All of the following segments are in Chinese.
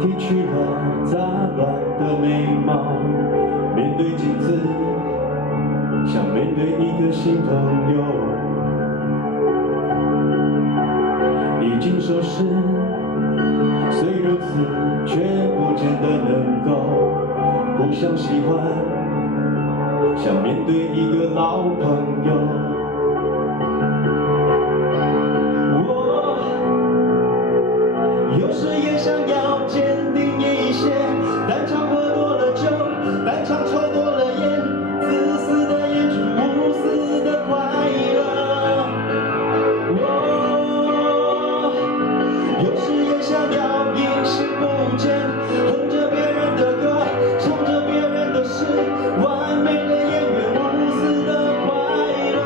剃去了杂乱的眉毛，面对镜子，像面对一个新朋友。已经熟识，虽如此，却不见得能够互相喜欢，像面对一个老朋友。 有时也想要坚定一些，但常喝多了酒，但常抽多了烟，自私的演出无私的快乐。有时也想要隐形不见，哼着别人的歌，唱着别人的诗，完美的演员，无私的快乐。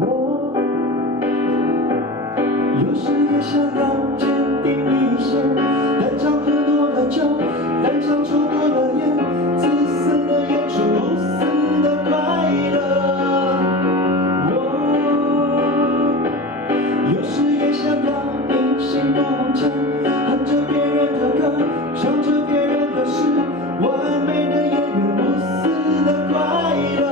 我有时也想要坚定一些，但常喝多了酒，但常抽多了烟，自私的演出无私的快乐。我有时也想要隐形不见，哼着别人的歌，唱着别人的诗，完美的演员，无私的快乐。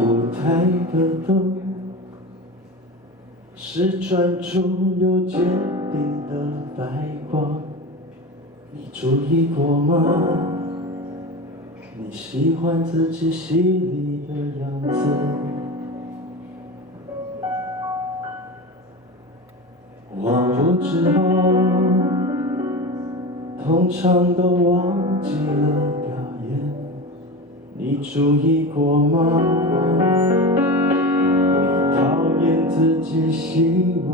舞台的灯是专注又坚定的白光，你注意过吗？你喜欢自己犀利的样子。忘我之后，通常都忘记了表演。 你注意过吗？你讨厌自己习惯